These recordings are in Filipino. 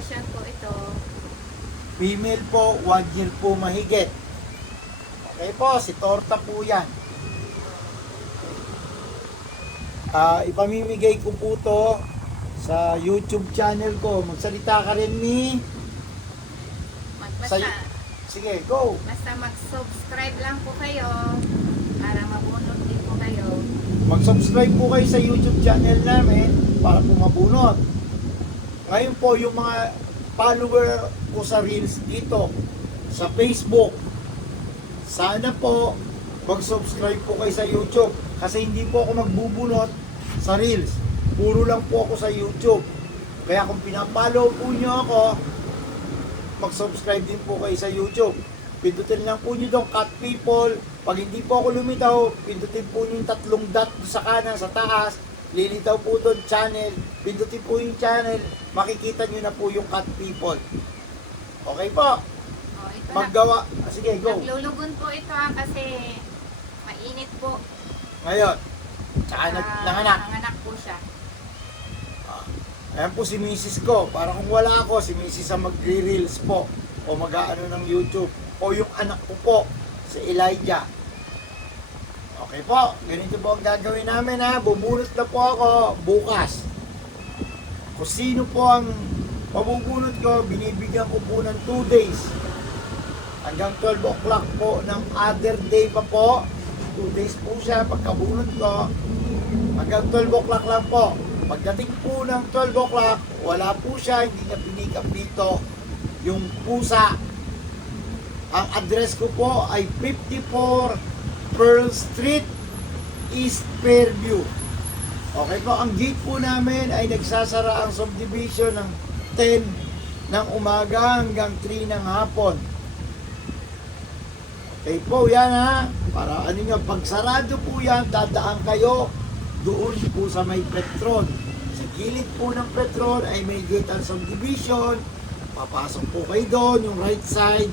version po ito. Female po, 1 year po mahigit. Okay po, si Torta po yan. Ipamimigay ko po to sa YouTube channel ko. Magsalita ka rin ni... Basta, Sige, go! basta mag-subscribe lang po kayo para mabunot din po kayo. Mag-subscribe po kayo sa YouTube channel namin para po mabunot. Ngayon po, yung mga follower ko sa Reels dito, sa Facebook, sana po mag-subscribe po kayo sa YouTube kasi hindi po ako magbubunot sa Reels. Puro lang po ako sa YouTube. Kaya kung pinapollow po nyo ako, mag-subscribe din po kayo sa YouTube. Pindutin lang po nyo doon, Cat People. Pag hindi po ako lumitaw, pindutin po nyo yung 3 dot sa kanan, sa taas. Lilitaw po doon, channel. Pindutin po yung channel. Makikita nyo na po yung Cat People. Okay po? Oh, ito Maggawa. Sige, go. Naglulugon po ito kasi mainit po. Ngayon. Tsaka nanganak. Nanganak po siya. Ayan po si Mrs. ko. Para kung wala ako, si Mrs. ang magre-reels po. O mag-aano ng YouTube. O yung anak ko po, si Elijah. Okay po, ganito po ang gagawin namin ha. Bubunot na po ako bukas. Kung sino po ang mabubunot ko, binibigyan ko po ng 2 days. Hanggang 12 o'clock po ng other day pa po. 2 days po siya pagkabunot ko. Hanggang 12 o'clock lang po. Pagdating po ng 12 o'clock, wala po siya, hindi niya pinikap dito yung pusa. Ang address ko po ay 54 Pearl Street, East Fairview. Okay po, ang gate po namin ay nagsasara ang subdivision ng 10 ng umaga hanggang 3 ng hapon. Okay po, yan ha. Para ano nga, pag sarado po yan, dadaan kayo doon po sa may Petron. Sa gilid po ng Petron ay may gate ang subdivision. Papasok po kayo doon, yung right side.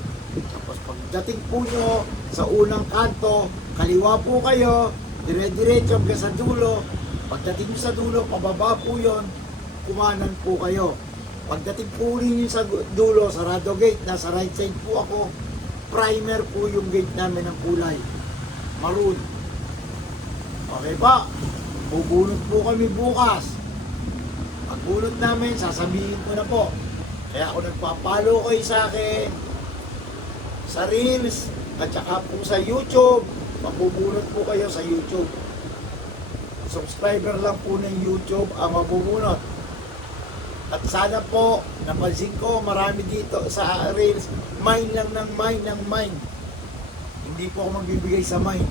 Tapos pagdating po nyo sa unang kanto, kaliwa po kayo, dire-diretso hanggang sa dulo. Pagdating nyo sa dulo, pababa po yon, kumanan po kayo. Pagdating po rin yun sa dulo, sarado gate, nasa right side po ako. Primer po yung gate namin ng kulay. Maroon. Okay pa? Bubunot po kami bukas. Pagbunot namin, sasabihin ko na po. Kaya ako nagpapalo kayo sa akin, sa Reels, at saka po sa YouTube. Mabubunot po kayo sa YouTube. Subscriber lang po ng YouTube ang mabubunot. At sana po, napansin ko, marami dito sa Reels, mine lang ng mine ng mine. Hindi po ako magbibigay sa mine.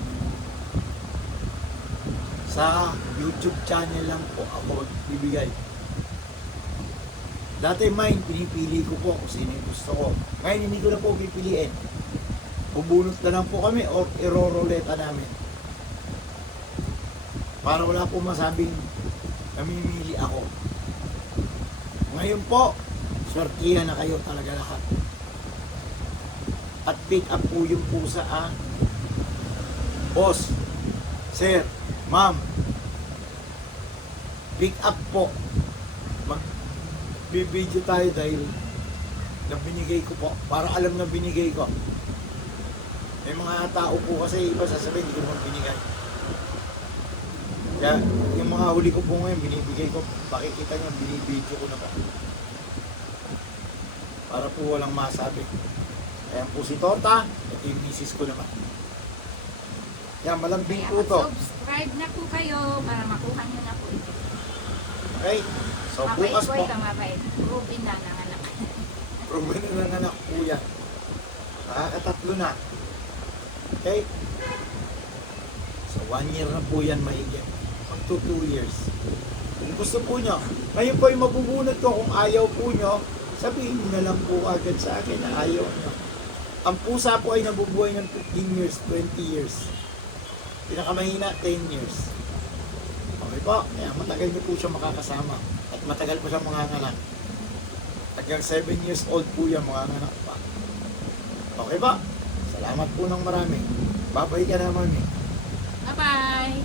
Sa YouTube channel lang po ako magbibigay. Dati mine, pinipili ko po kung sino yung gusto ko. Ngayon hindi ko na po pipiliin. Bubunot na lang po kami o iroroleta namin. Para wala po masabing namimili ako. Ngayon po, swertihan na kayo talaga lahat. At pick up po yung pusa boss, sir, ma'am, pick up po. Magbibideo tayo dahil na binigay ko po, para alam na binigay ko. May mga tao po kasi iba sasabihin hindi ko naman binigay. Kaya yung mga huli ko po ngayon binibigay ko, pakikita nyo binibideo ko na po para po walang masabi. Ayan po si Tota, ito yung misis ko naman. Yan, malambing po to. Subscribe na po kayo para makuha nyo na po ito. Okay, so Mabait bukas po po, ito, mabait. Ruben na nanganak. proven na ng anak po yan. Nakakatatlo na. Okay, so 1 year na po yan mahigit. Up to 2 years. Kung gusto po nyo, ngayon po yung mabubunot ko, kung ayaw po nyo, sabihin nyo na lang po agad sa akin na ayaw nyo. Ang pusa po ay nabubuhay ng 15 years, 20 years. Pinakamahina, 10 years. Okay po, kaya matagal nyo po siya makakasama. At matagal po siya manganganak. Hanggang 7 years old po yan, manganganak pa. Okay po, salamat po ng marami. Babay ka naman eh. Bye-bye!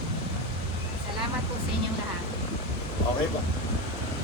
Salamat po sa inyong lahat. Okay po.